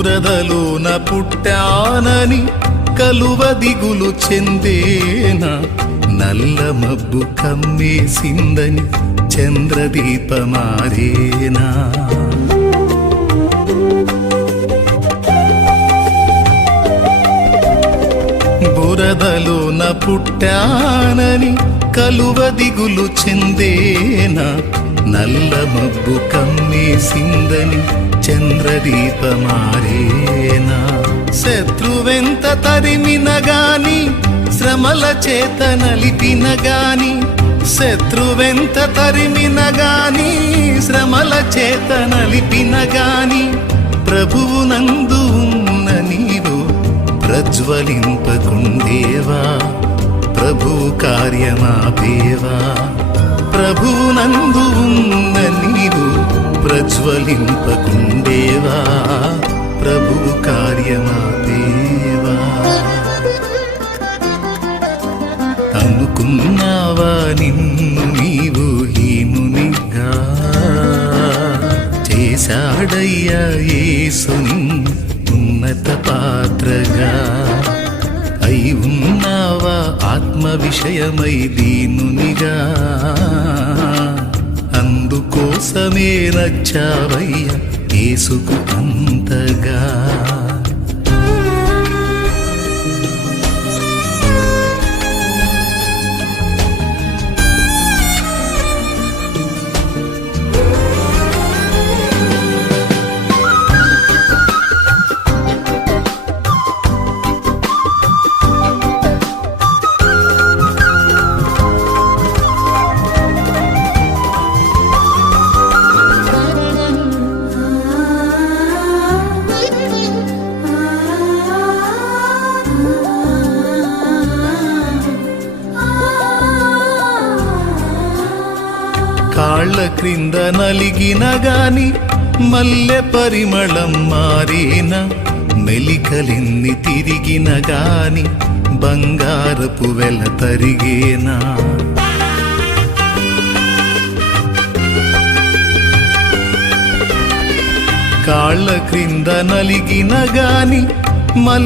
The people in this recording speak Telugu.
బురదలోన పుట్టానని కలువ దిగులు చెందేనా, నల్ల మబ్బు కమ్మేసిందని చంద్రదీపమారేనా. బురదలోన పుట్టానని కలువ దిగులు చెందేనా, నల్ల మబ్బు కమ్మేసిందని చంద్రదీపమారేనా. శత్రువెంత తరిమినగాని శ్రమల చేత నలిపినగాని, శత్రువెంత తరిమినగాని శ్రమల చేత నలిపినగాని, ప్రభువునందు ఉన్న నీవు ప్రజ్వలింపకుండేవా, ప్రభు కార్యమాపేవా. ప్రభువునందు ఉన్న నీవు ప్రజ్వలింపకుండేవా, ప్రభు కార్యమాపేవా. అనుకున్నావా నిన్ను నీవు హీనునిగా, చేశాడయ్యా యేసుని ఉన్నత పాత్రగా. అయి ఉన్నావా ఆత్మ విషయమై దీనునిగా, అందుకోసమే నచ్చావయ్యా యేసుకు అంతగా. కాళ్ళ క్రింద నలిగిన గాని మల్లె పరిమళం మారేన, మెలికలిన్ని తిరిగిన గాని బంగారపు వెల తరిగేనా. కాళ్ళ క్రింద నలిగిన గాని